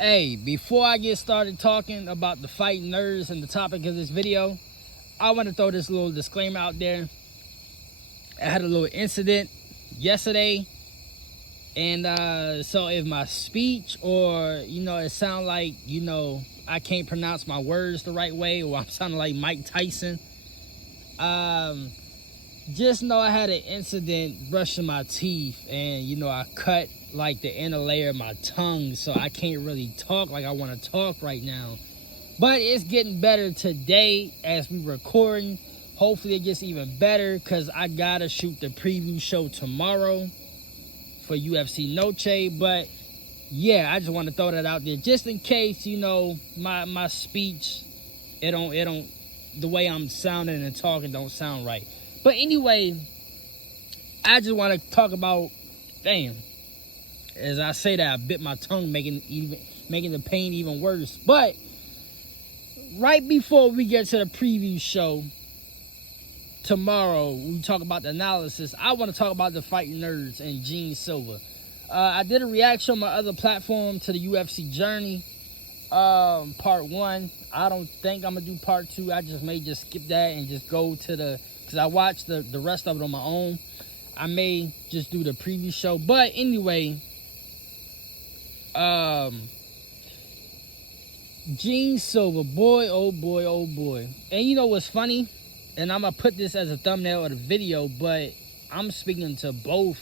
Hey, before I get started talking about the fight nerds and the topic of this video, I want to throw this little disclaimer out there. I had a little incident yesterday, and so if my speech or, it sound like, I can't pronounce my words the right way, or I'm sounding like Mike Tyson, just know I had an incident brushing my teeth, and, I cut like the inner layer of my tongue, so I can't really talk like I want to talk right now. But it's getting better today as we recording. Hopefully it gets even better, because I gotta shoot the preview show tomorrow for UFC Noche. But yeah, I just want to throw that out there just in case, my speech, it don't the way I'm sounding and talking don't sound right. But anyway, I just want to talk about, as I say that, I bit my tongue, making the pain even worse. But right before we get to the preview show tomorrow, we talk about the analysis, I want to talk about the fighting nerds and Gene Silva. I did a reaction on my other platform to the UFC journey, part 1. I don't think I'm going to do part 2. I may skip that and just go to because I watched the rest of it on my own. I may just do the preview show. But anyway, Gene Silva, boy, oh boy, oh boy. And you know what's funny? And I'm going to put this as a thumbnail of the video, but I'm speaking to both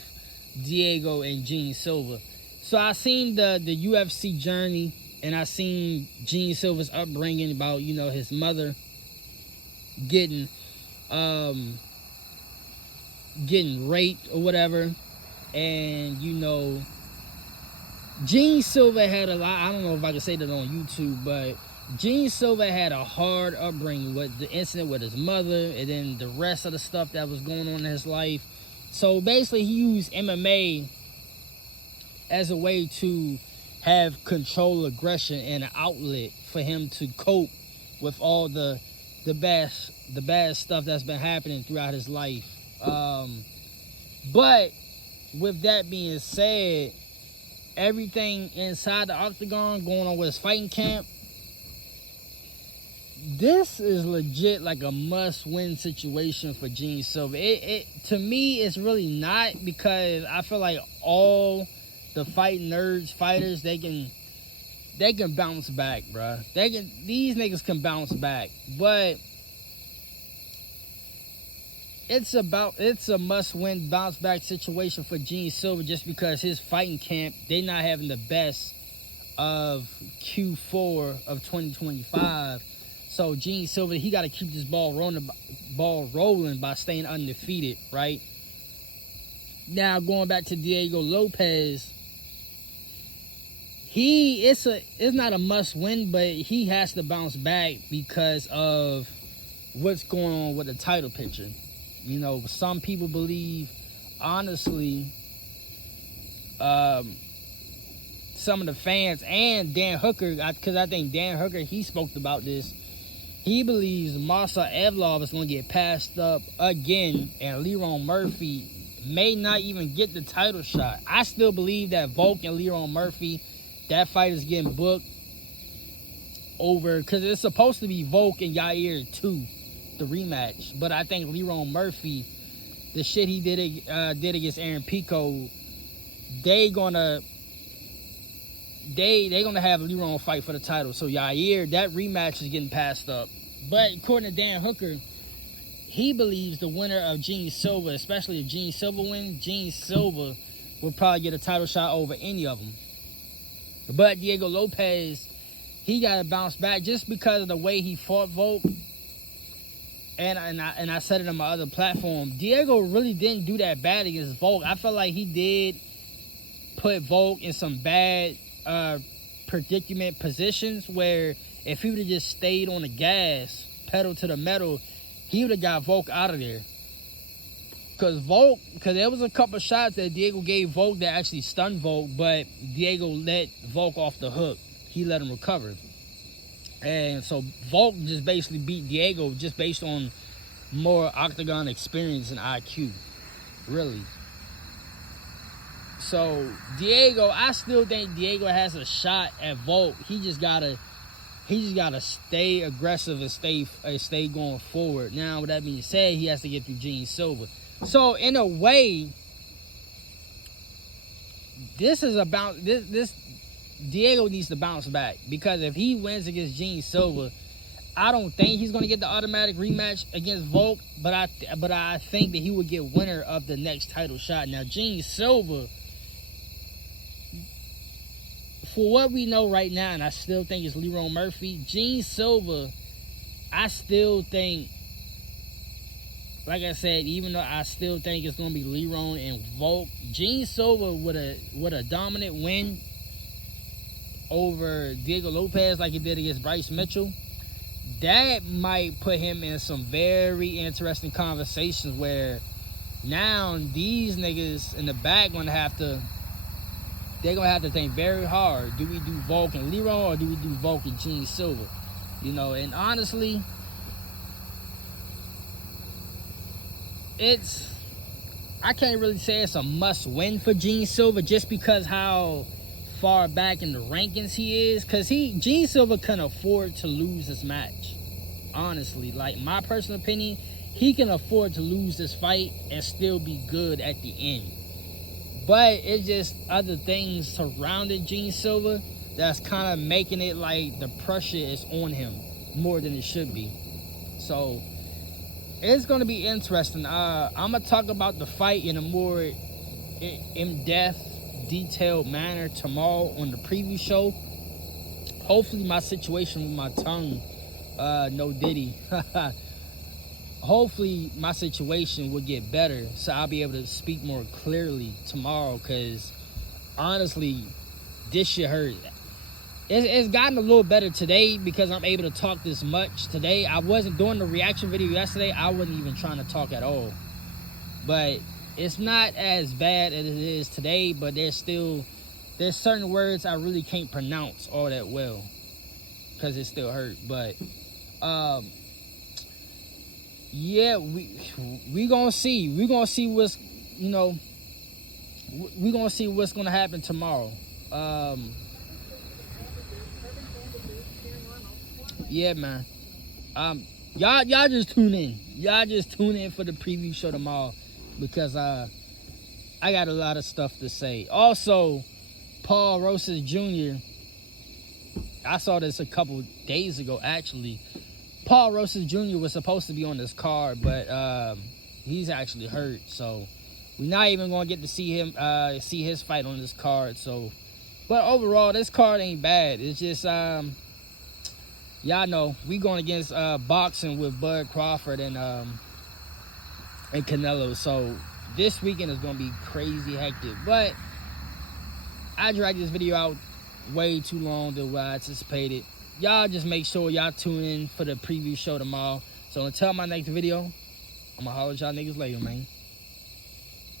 Diego and Gene Silva. So I seen the UFC journey, and I seen Gene Silva's upbringing about, his mother getting raped or whatever. And, Gene Silva had a lot, I don't know if I can say that on YouTube, but Gene Silva had a hard upbringing with the incident with his mother and then the rest of the stuff that was going on in his life. So basically he used MMA as a way to have control, aggression, and an outlet for him to cope with all the bad stuff that's been happening throughout his life. But with that being said, everything inside the octagon going on with his fighting camp, this is legit like a must-win situation for Gene Silva. To me, it's really not, because I feel like all the fighting nerds fighters, they can bounce back, bruh. These niggas can bounce back, but it's a must-win bounce back situation for Gene Silva, just because his fighting camp, they not having the best of Q4 of 2025. So Gene Silva, he got to keep this ball rolling by staying undefeated, right? Now going back to Diego Lopes, it's not a must-win, but he has to bounce back because of what's going on with the title picture. Some people believe, honestly, some of the fans and Dan Hooker, because I think Dan Hooker, he spoke about this. He believes Marcel Evlov is going to get passed up again, and Leron Murphy may not even get the title shot. I still believe that Volk and Leron Murphy, that fight is getting booked over, because it's supposed to be Volk and Yair 2, the rematch. But I think Leron Murphy, the shit he did against Aaron Pico, they gonna have Leron fight for the title. So Yair, that rematch is getting passed up. But according to Dan Hooker, he believes the winner of Gene Silva, especially if Gene Silva wins, Gene Silva will probably get a title shot over any of them. But Diego Lopes, he got to bounce back just because of the way he fought Volk. And I said it on my other platform, Diego really didn't do that bad against Volk. I felt like he did put Volk in some bad predicament positions where if he would have just stayed on the gas, pedal to the metal, he would have got Volk out of there. Because there was a couple shots that Diego gave Volk that actually stunned Volk, but Diego let Volk off the hook. He let him recover. And so Volk just basically beat Diego just based on more octagon experience and IQ. Really. So Diego, I still think Diego has a shot at Volk. He just gotta stay aggressive and stay going forward. Now, with that being said, he has to get through Gene Silva. So in a way, this Diego needs to bounce back, because if he wins against Gene Silva, I don't think he's going to get the automatic rematch against Volk, but I think that he would get winner of the next title shot. Now, Gene Silva, for what we know right now, and I still think it's Leron Murphy, Gene Silva, I still think, like I said, even though I still think it's going to be Leron and Volk, Gene Silva with a dominant win over Diego Lopes like he did against Bryce Mitchell, that might put him in some very interesting conversations where now these niggas in the back they're gonna have to think very hard. Do we do Volk and Leron, or do we do Volk and Gene Silva? You know, and honestly, I can't really say it's a must win for Gene Silva, just because how far back in the rankings he is, because Gene Silva can afford to lose this match. Honestly, like, my personal opinion, he can afford to lose this fight and still be good at the end. But it's just other things surrounding Gene Silva that's kind of making it like the pressure is on him more than it should be. So it's going to be interesting. I'm going to talk about the fight in a more in-depth, detailed manner tomorrow on the preview show. Hopefully my situation with my tongue, no diddy, hopefully my situation will get better, so I'll be able to speak more clearly tomorrow, because honestly, this shit hurt. It's gotten a little better today because I'm able to talk this much today. I wasn't doing the reaction video yesterday. I wasn't even trying to talk at all. But it's not as bad as it is today, but there's certain words I really can't pronounce all that well because it still hurt. But yeah, we gonna see. We gonna see what's, you know, we gonna see what's gonna happen tomorrow. Yeah, man. Y'all just tune in. Y'all just tune in for the preview show tomorrow, because I got a lot of stuff to say. Also, Paul Rosas Jr., I saw this a couple days ago, actually. Paul Rosas Jr. was supposed to be on this card, but he's actually hurt, so we're not even going to get to see him, see his fight on this card. So, but overall, this card ain't bad. It's just, y'all know, we going against boxing with Bud Crawford and Canelo. So this weekend is going to be crazy hectic. But I dragged this video out way too long than what I anticipated. Y'all just make sure y'all tune in for the preview show tomorrow. So until my next video, I'm going to holler at y'all niggas later, man.